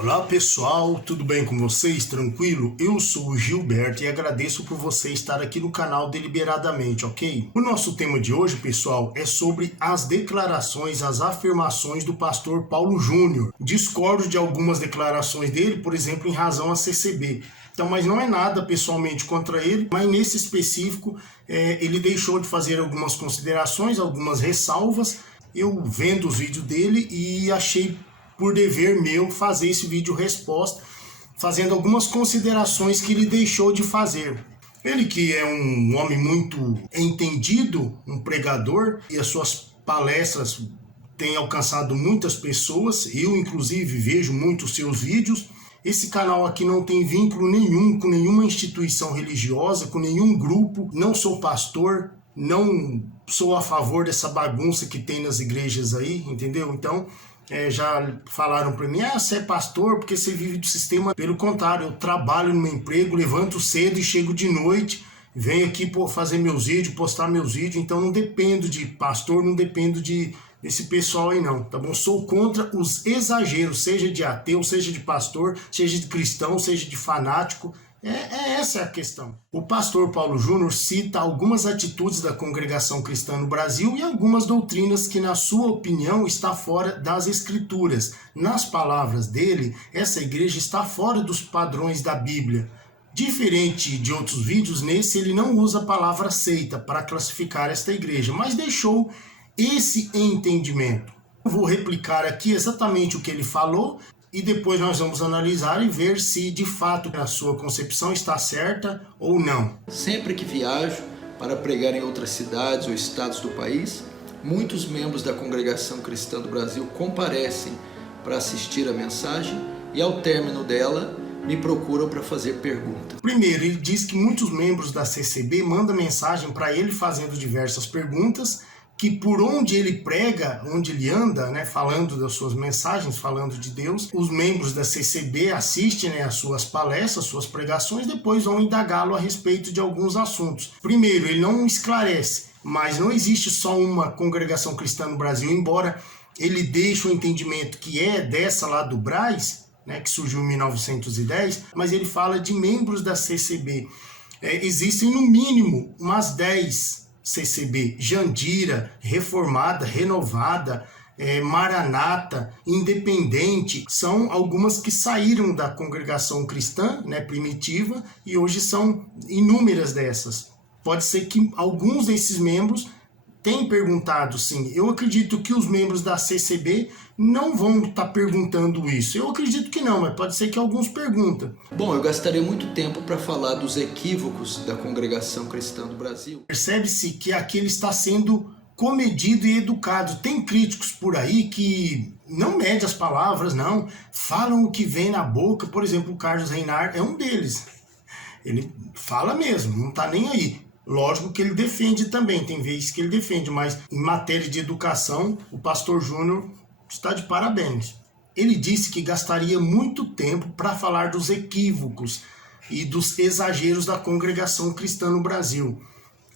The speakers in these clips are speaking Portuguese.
Olá pessoal, tudo bem com vocês? Tranquilo? Eu sou o Gilberto e agradeço por você estar aqui no canal Deliberadamente, ok? O nosso tema de hoje, pessoal, é sobre as declarações, as afirmações do pastor Paulo Júnior. Discordo de algumas declarações dele, por exemplo, em razão à CCB. Então, mas não é nada pessoalmente contra ele, mas nesse específico ele deixou de fazer algumas considerações, algumas ressalvas. Eu vendo os vídeos dele e achei por dever meu fazer esse vídeo resposta, fazendo algumas considerações que ele deixou de fazer. Ele que é um homem muito entendido, um pregador, e as suas palestras têm alcançado muitas pessoas, eu inclusive vejo muitos seus vídeos. Esse canal aqui não tem vínculo nenhum com nenhuma instituição religiosa, com nenhum grupo, não sou pastor, não sou a favor dessa bagunça que tem nas igrejas aí, entendeu? Então, já falaram para mim, você é pastor porque você vive do sistema. Pelo contrário, eu trabalho no meu emprego, levanto cedo e chego de noite, venho aqui fazer meus vídeos, postar meus vídeos, então não dependo de pastor, não dependo desse pessoal aí não, tá bom? Sou contra os exageros, seja de ateu, seja de pastor, seja de cristão, seja de fanático. Essa é a questão. O pastor Paulo Júnior cita algumas atitudes da congregação cristã no Brasil e algumas doutrinas que, na sua opinião, está fora das escrituras. Nas palavras dele, essa igreja está fora dos padrões da Bíblia. Diferente de outros vídeos, nesse ele não usa a palavra seita para classificar esta igreja, mas deixou esse entendimento. Eu vou replicar aqui exatamente o que ele falou, e depois nós vamos analisar e ver se de fato a sua concepção está certa ou não. Sempre que viajo para pregar em outras cidades ou estados do país, muitos membros da congregação cristã do Brasil comparecem para assistir a mensagem e ao término dela me procuram para fazer perguntas. Primeiro, ele diz que muitos membros da CCB mandam mensagem para ele fazendo diversas perguntas, que por onde ele prega, onde ele anda, falando das suas mensagens, falando de Deus, os membros da CCB assistem as suas palestras, suas pregações, depois vão indagá-lo a respeito de alguns assuntos. Primeiro, ele não esclarece, mas não existe só uma congregação cristã no Brasil, embora ele deixe o entendimento que é dessa lá do Brás, que surgiu em 1910, mas ele fala de membros da CCB. Existem no mínimo umas 10 CCB, Jandira, Reformada, Renovada, Maranata, Independente, são algumas que saíram da congregação cristã, primitiva, e hoje são inúmeras dessas. Pode ser que alguns desses membros tenham perguntado, sim. Eu acredito que os membros da CCB não vão estar perguntando isso. Eu acredito que não, mas pode ser que alguns perguntem. Bom, eu gastaria muito tempo para falar dos equívocos da congregação cristã do Brasil. Percebe-se que aqui ele está sendo comedido e educado. Tem críticos por aí que não medem as palavras, não. Falam o que vem na boca. Por exemplo, o Carlos Reinhardt é um deles. Ele fala mesmo, não está nem aí. Lógico que ele defende também, tem vezes que ele defende, mas em matéria de educação, o pastor Júnior está de parabéns. Ele disse que gastaria muito tempo para falar dos equívocos e dos exageros da congregação cristã no Brasil.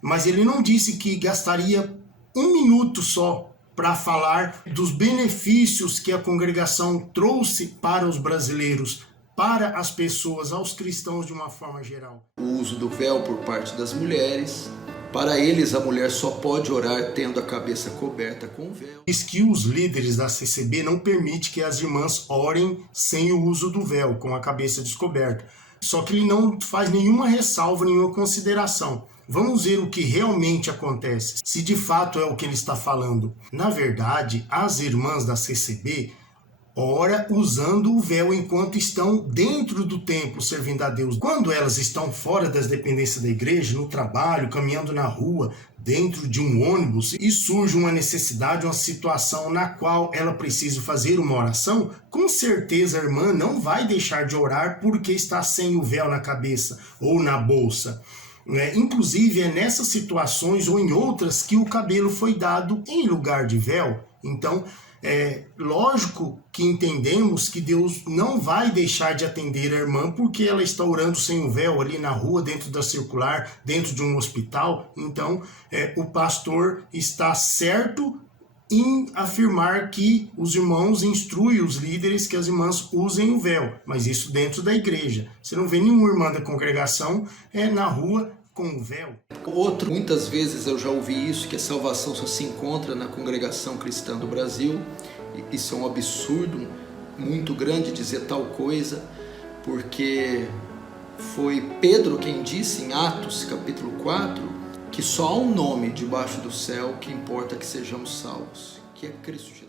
Mas ele não disse que gastaria 1 minuto só para falar dos benefícios que a congregação trouxe para os brasileiros, para as pessoas, aos cristãos de uma forma geral. O uso do véu por parte das mulheres. Para eles, a mulher só pode orar tendo a cabeça coberta com o véu. Diz que os líderes da CCB não permitem que as irmãs orem sem o uso do véu, com a cabeça descoberta. Só que ele não faz nenhuma ressalva, nenhuma consideração. Vamos ver o que realmente acontece, se de fato é o que ele está falando. Na verdade, as irmãs da CCB ora usando o véu enquanto estão dentro do templo servindo a Deus. Quando elas estão fora das dependências da igreja, no trabalho, caminhando na rua, dentro de um ônibus, e surge uma necessidade, uma situação na qual ela precisa fazer uma oração, com certeza a irmã não vai deixar de orar porque está sem o véu na cabeça ou na bolsa. Inclusive é nessas situações ou em outras que o cabelo foi dado em lugar de véu. Então, lógico que entendemos que Deus não vai deixar de atender a irmã porque ela está orando sem o véu ali na rua, dentro da circular, dentro de um hospital. Então, o pastor está certo em afirmar que os irmãos instruem os líderes que as irmãs usem o véu, mas isso dentro da igreja. Você não vê nenhuma irmã da congregação na rua com o véu. Outro, muitas vezes eu já ouvi isso, que a salvação só se encontra na congregação cristã do Brasil. Isso é um absurdo muito grande dizer tal coisa, porque foi Pedro quem disse em Atos capítulo 4 que só há um nome debaixo do céu que importa que sejamos salvos, que é Cristo Jesus.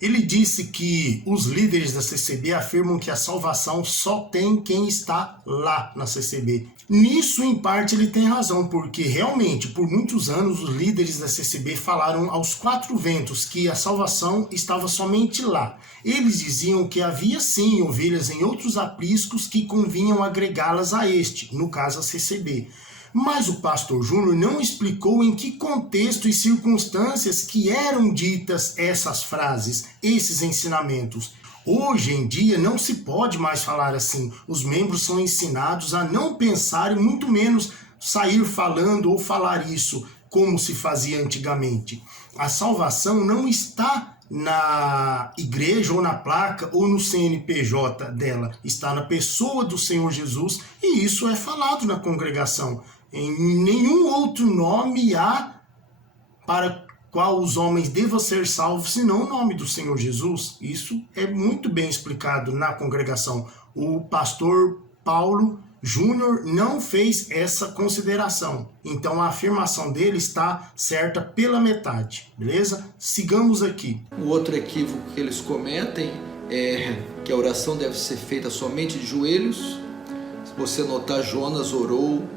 Ele disse que os líderes da CCB afirmam que a salvação só tem quem está lá na CCB. Nisso, em parte, ele tem razão, porque realmente, por muitos anos, os líderes da CCB falaram aos quatro ventos que a salvação estava somente lá. Eles diziam que havia sim ovelhas em outros apriscos que convinham agregá-las a este, no caso a CCB. Mas o pastor Júnior não explicou em que contexto e circunstâncias que eram ditas essas frases, esses ensinamentos. Hoje em dia não se pode mais falar assim. Os membros são ensinados a não pensar e muito menos sair falando ou falar isso como se fazia antigamente. A salvação não está na igreja ou na placa ou no CNPJ dela. Está na pessoa do Senhor Jesus e isso é falado na congregação. Em nenhum outro nome há para qual os homens devam ser salvos, senão o nome do Senhor Jesus. Isso é muito bem explicado na congregação. O pastor Paulo Júnior não fez essa consideração. Então a afirmação dele está certa pela metade, beleza? Sigamos aqui. O outro equívoco que eles cometem é que a oração deve ser feita somente de joelhos. Se você notar, Jonas orou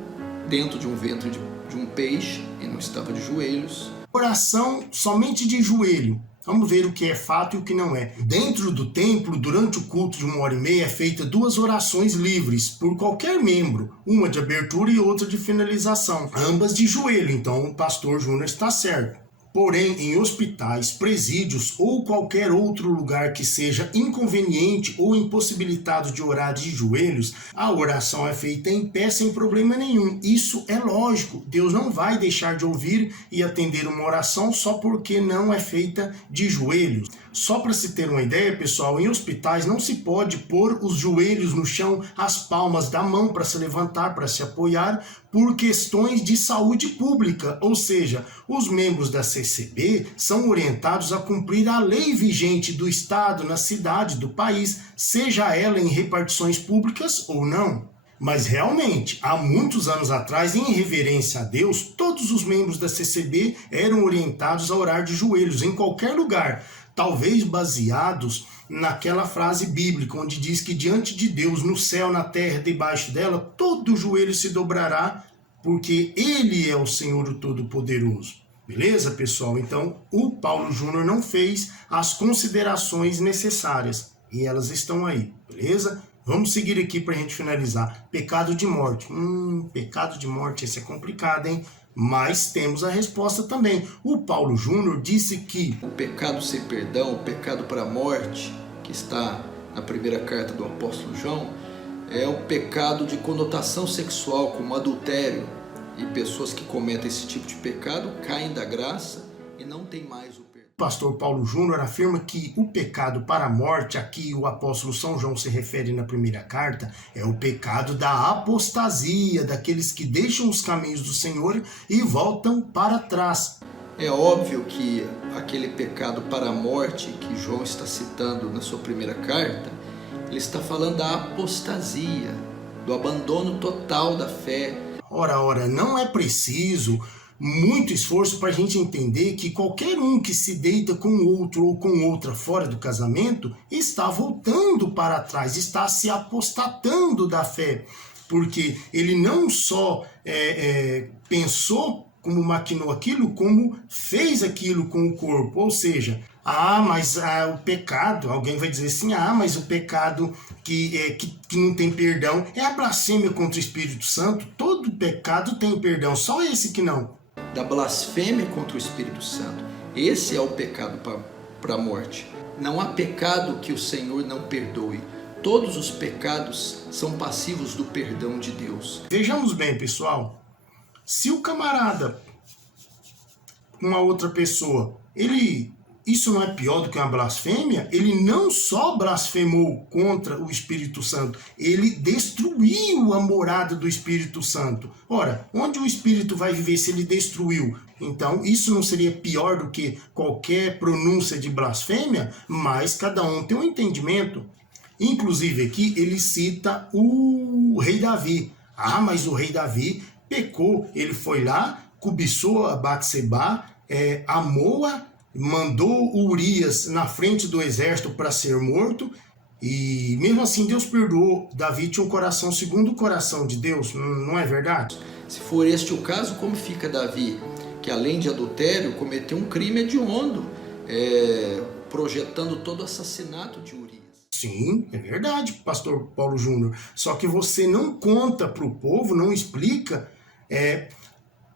dentro de um ventre de um peixe e não estava de joelhos. Oração somente de joelho. Vamos ver o que é fato e o que não é. Dentro do templo, durante o culto de 1h30, é feita 2 orações livres por qualquer membro. Uma de abertura e outra de finalização. Ambas de joelho, então o pastor Júnior está certo. Porém, em hospitais, presídios ou qualquer outro lugar que seja inconveniente ou impossibilitado de orar de joelhos, a oração é feita em pé sem problema nenhum. Isso é lógico. Deus não vai deixar de ouvir e atender uma oração só porque não é feita de joelhos. Só para se ter uma ideia, pessoal, em hospitais não se pode pôr os joelhos no chão, as palmas da mão para se levantar, para se apoiar, por questões de saúde pública. Ou seja, os membros da CCB são orientados a cumprir a lei vigente do Estado, na cidade, do país, seja ela em repartições públicas ou não. Mas realmente, há muitos anos atrás, em reverência a Deus, todos os membros da CCB eram orientados a orar de joelhos, em qualquer lugar. Talvez baseados naquela frase bíblica, onde diz que diante de Deus, no céu, na terra, debaixo dela, todo joelho se dobrará, porque Ele é o Senhor o Todo-Poderoso. Beleza, pessoal? Então, o Paulo Júnior não fez as considerações necessárias, e elas estão aí, beleza? Vamos seguir aqui para a gente finalizar. Pecado de morte. Pecado de morte, esse é complicado, hein? Mas temos a resposta também. O Paulo Júnior disse que o pecado sem perdão, o pecado para a morte, que está na primeira carta do apóstolo João, é o pecado de conotação sexual, como adultério. E pessoas que cometem esse tipo de pecado caem da graça e não tem mais o perdão. O pastor Paulo Júnior afirma que o pecado para a morte, aqui o apóstolo São João se refere na primeira carta, é o pecado da apostasia, daqueles que deixam os caminhos do Senhor e voltam para trás. É óbvio que aquele pecado para a morte que João está citando na sua primeira carta, ele está falando da apostasia, do abandono total da fé. Ora, não é preciso muito esforço para a gente entender que qualquer um que se deita com outro ou com outra fora do casamento está voltando para trás, está se apostatando da fé, porque ele não só pensou como maquinou aquilo, como fez aquilo com o corpo, ou seja, mas o pecado, alguém vai dizer assim, mas o pecado que não tem perdão é a blasfêmia contra o Espírito Santo. Todo pecado tem perdão, só esse que não. Da blasfêmia contra o Espírito Santo. Esse é o pecado para a morte. Não há pecado que o Senhor não perdoe. Todos os pecados são passivos do perdão de Deus. Vejamos bem, pessoal. Se o camarada, uma outra pessoa, isso não é pior do que uma blasfêmia? Ele não só blasfemou contra o Espírito Santo, ele destruiu a morada do Espírito Santo. Ora, onde o Espírito vai viver se ele destruiu? Então, isso não seria pior do que qualquer pronúncia de blasfêmia? Mas cada um tem um entendimento. Inclusive aqui ele cita o rei Davi. Ah, mas o rei Davi pecou. Ele foi lá, cobiçou a Batseba, amou-a, mandou Urias na frente do exército para ser morto, e mesmo assim Deus perdoou. Davi tinha um coração segundo o coração de Deus, não é verdade? Se for este o caso, como fica Davi, que além de adultério cometeu um crime hediondo, projetando todo o assassinato de Urias? Sim, é verdade, pastor Paulo Júnior. Só que você não conta para o povo, não explica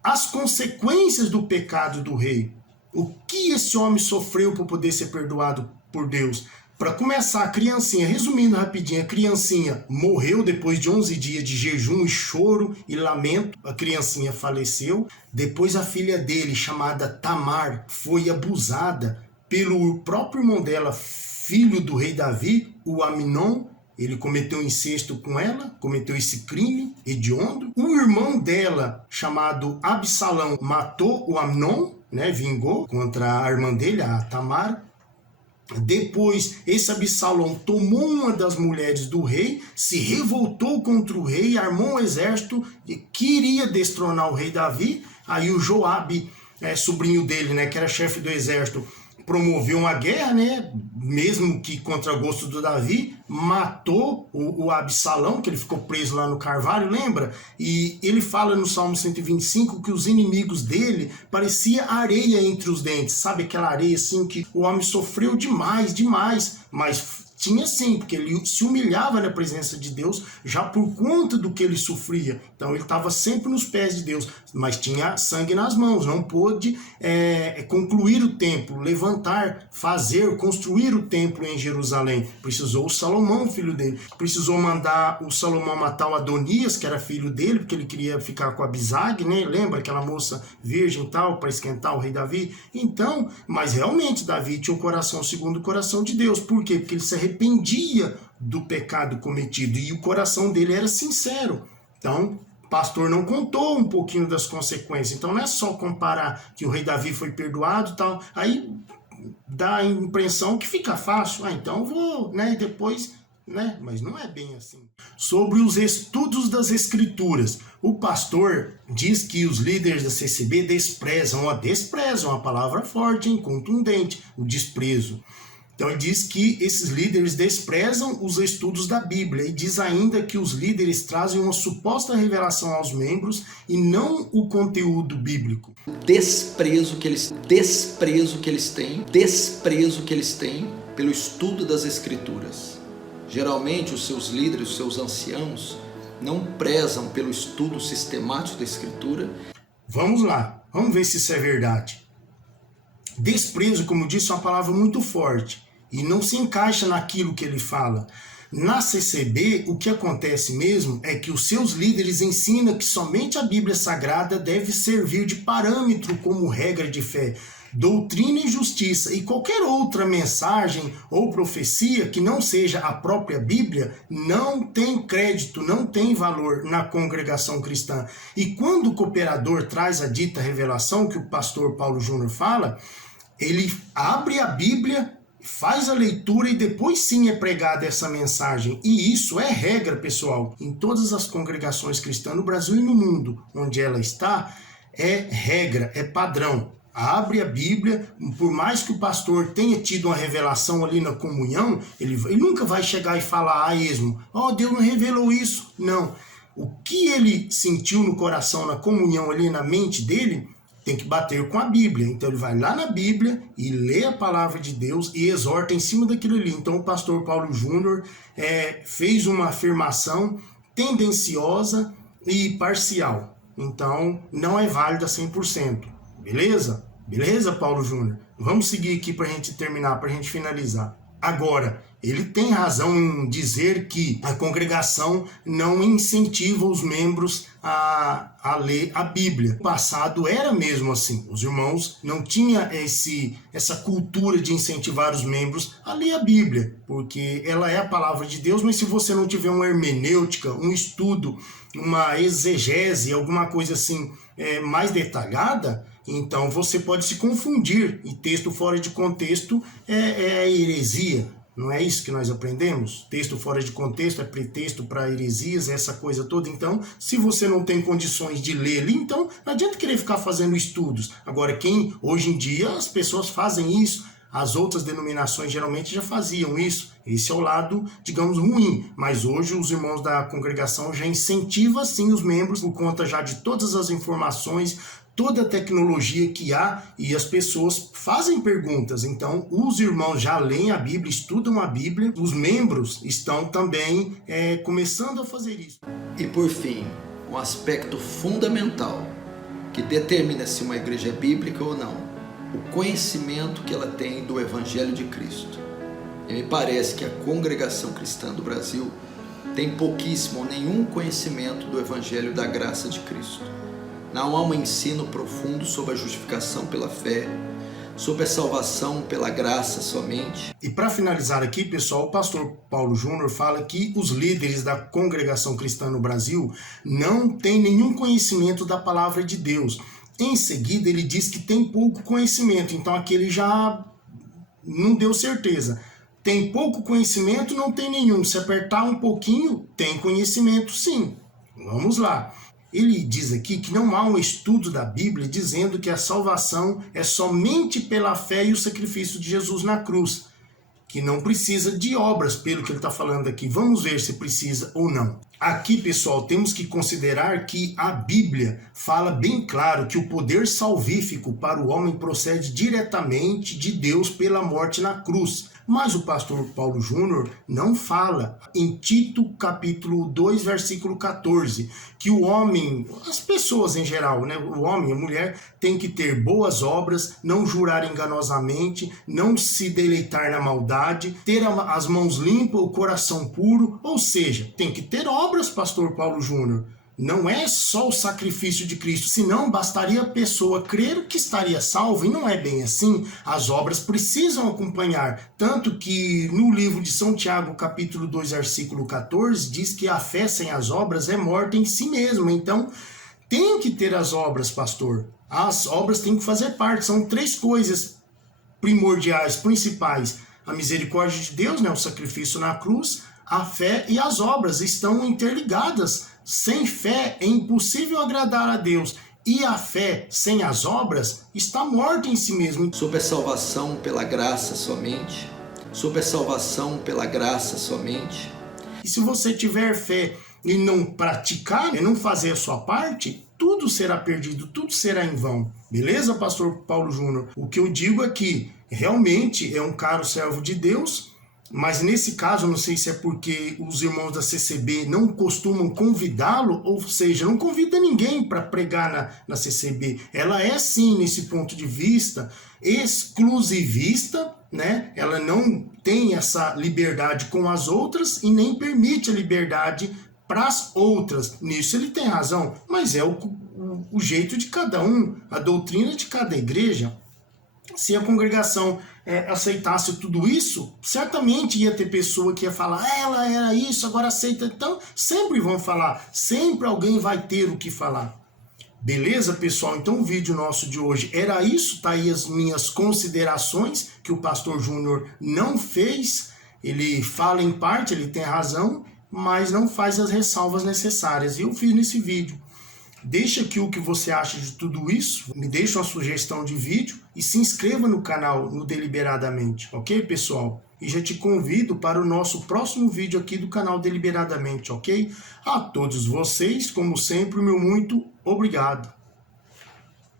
as consequências do pecado do rei. O que esse homem sofreu para poder ser perdoado por Deus? Para começar, a criancinha, resumindo rapidinho, a criancinha morreu depois de 11 dias de jejum e choro e lamento. A criancinha faleceu. Depois a filha dele, chamada Tamar, foi abusada pelo próprio irmão dela, filho do rei Davi, o Aminon. Ele cometeu incesto com ela, cometeu esse crime hediondo. O irmão dela, chamado Absalão, matou o Amnon, vingou contra a irmã dele, a Tamar. Depois, esse Absalão tomou uma das mulheres do rei, se revoltou contra o rei, armou um exército e queria destronar o rei Davi. Aí o Joabe, sobrinho dele, que era chefe do exército, promoveu uma guerra, mesmo que contra o gosto do Davi, matou o Absalão, que ele ficou preso lá no Carvalho, lembra? E ele fala no Salmo 125 que os inimigos dele parecia areia entre os dentes, sabe aquela areia assim que o homem sofreu demais, mas tinha sim, porque ele se humilhava na presença de Deus já por conta do que ele sofria. Então ele estava sempre nos pés de Deus, mas tinha sangue nas mãos, não pôde concluir o templo, levantar, fazer, construir o templo em Jerusalém. Precisou o Salomão, filho dele. Precisou mandar o Salomão matar o Adonias, que era filho dele, porque ele queria ficar com a Abisag, Lembra aquela moça virgem e tal, para esquentar o rei Davi? Então, mas realmente Davi tinha um coração segundo o coração de Deus. Por quê? Porque ele se arrependia do pecado cometido e o coração dele era sincero. Então, o pastor não contou um pouquinho das consequências. Então, não é só comparar que o rei Davi foi perdoado e tal. Aí dá a impressão que fica fácil. Então vou, e depois, mas não é bem assim. Sobre os estudos das escrituras, o pastor diz que os líderes da CCB desprezam a palavra forte, contundente, o desprezo. Então ele diz que esses líderes desprezam os estudos da Bíblia e diz ainda que os líderes trazem uma suposta revelação aos membros e não o conteúdo bíblico. Desprezo que eles têm pelo estudo das Escrituras. Geralmente os seus líderes, os seus anciãos, não prezam pelo estudo sistemático da Escritura. Vamos lá, vamos ver se isso é verdade. Desprezo, como disse, é uma palavra muito forte e não se encaixa naquilo que ele fala. Na CCB, o que acontece mesmo é que os seus líderes ensinam que somente a Bíblia Sagrada deve servir de parâmetro como regra de fé, doutrina e justiça, e qualquer outra mensagem ou profecia que não seja a própria Bíblia não tem crédito, não tem valor na congregação cristã. E quando o cooperador traz a dita revelação que o pastor Paulo Júnior fala, ele abre a Bíblia, faz a leitura e depois sim é pregada essa mensagem. E isso é regra, pessoal. Em todas as congregações cristãs no Brasil e no mundo, onde ela está, é regra, é padrão. Abre a Bíblia, por mais que o pastor tenha tido uma revelação ali na comunhão, ele nunca vai chegar e falar a esmo, Deus não revelou isso. Não. O que ele sentiu no coração, na comunhão ali, na mente dele, tem que bater com a Bíblia. Então ele vai lá na Bíblia e lê a palavra de Deus e exorta em cima daquilo ali. Então o pastor Paulo Júnior fez uma afirmação tendenciosa e parcial. Então não é válida 100%. Beleza? Beleza, Paulo Júnior? Vamos seguir aqui para a gente terminar, para a gente finalizar. Agora, Ele tem razão em dizer que a congregação não incentiva os membros a ler a Bíblia. No passado era mesmo assim. Os irmãos não tinham essa cultura de incentivar os membros a ler a Bíblia, porque ela é a palavra de Deus, mas se você não tiver uma hermenêutica, um estudo, uma exegese, alguma coisa assim mais detalhada, então você pode se confundir, e texto fora de contexto é heresia. Não é isso que nós aprendemos? Texto fora de contexto é pretexto para heresias, essa coisa toda. Então, se você não tem condições de ler ali, então não adianta querer ficar fazendo estudos. Agora, hoje em dia as pessoas fazem isso, as outras denominações geralmente já faziam isso. Esse é o lado, digamos, ruim. Mas hoje os irmãos da congregação já incentivam sim os membros por conta já de todas as informações, toda a tecnologia que há, e as pessoas fazem perguntas. Então, os irmãos já leem a Bíblia, estudam a Bíblia, os membros estão também começando a fazer isso. E por fim, um aspecto fundamental que determina se uma igreja é bíblica ou não: o conhecimento que ela tem do Evangelho de Cristo. E me parece que a congregação cristã do Brasil tem pouquíssimo ou nenhum conhecimento do Evangelho da graça de Cristo. Não há um ensino profundo sobre a justificação pela fé, sobre a salvação pela graça somente. E para finalizar aqui, pessoal, o pastor Paulo Júnior fala que os líderes da congregação cristã no Brasil não têm nenhum conhecimento da palavra de Deus. Em seguida, ele diz que tem pouco conhecimento, então aqui ele já não deu certeza. Tem pouco conhecimento, não tem nenhum. Se apertar um pouquinho, tem conhecimento sim. Vamos lá. Ele diz aqui que não há um estudo da Bíblia dizendo que a salvação é somente pela fé e o sacrifício de Jesus na cruz, que não precisa de obras, pelo que ele está falando aqui. Vamos ver se precisa ou não. Aqui, pessoal, temos que considerar que a Bíblia fala bem claro que o poder salvífico para o homem procede diretamente de Deus pela morte na cruz. Mas o pastor Paulo Júnior não fala em Tito capítulo 2, versículo 14, que o homem, as pessoas em geral, né, o homem e a mulher, tem que ter boas obras, não jurar enganosamente, não se deleitar na maldade, ter as mãos limpas, o coração puro, ou seja, tem que ter obras, pastor Paulo Júnior. Não é só o sacrifício de Cristo, senão bastaria a pessoa crer que estaria salva, e não é bem assim. As obras precisam acompanhar, tanto que no livro de São Tiago, capítulo 2, versículo 14, diz que a fé sem as obras é morta em si mesma. Então, tem que ter as obras, pastor. As obras têm que fazer parte, são 3 coisas primordiais, principais: a misericórdia de Deus, né, o sacrifício na cruz, a fé e as obras estão interligadas. Sem fé é impossível agradar a Deus, e a fé sem as obras está morta em si mesmo. Sobre a salvação pela graça somente, sobre a salvação pela graça somente. E se você tiver fé e não praticar, e não fazer a sua parte, tudo será perdido, tudo será em vão. Beleza, pastor Paulo Júnior? O que eu digo é que realmente é um caro servo de Deus, mas nesse caso, não sei se é porque os irmãos da CCB não costumam convidá-lo, ou seja, não convida ninguém para pregar na CCB. Ela é sim, nesse ponto de vista, exclusivista, né? Ela não tem essa liberdade com as outras e nem permite a liberdade para as outras. Nisso ele tem razão, mas é o jeito de cada um, a doutrina de cada igreja. Se a congregação aceitasse tudo isso, certamente ia ter pessoa que ia falar: ela era isso, agora aceita. Então, sempre vão falar, sempre alguém vai ter o que falar. Beleza, pessoal? Então o vídeo nosso de hoje era isso, tá aí as minhas considerações que o pastor Júnior não fez. Ele fala em parte, ele tem razão, mas não faz as ressalvas necessárias. E eu fiz nesse vídeo. Deixa aqui o que você acha de tudo isso, me deixa uma sugestão de vídeo e se inscreva no canal no Deliberadamente, ok, pessoal? E já te convido para o nosso próximo vídeo aqui do canal Deliberadamente, ok? A todos vocês, como sempre, meu muito obrigado.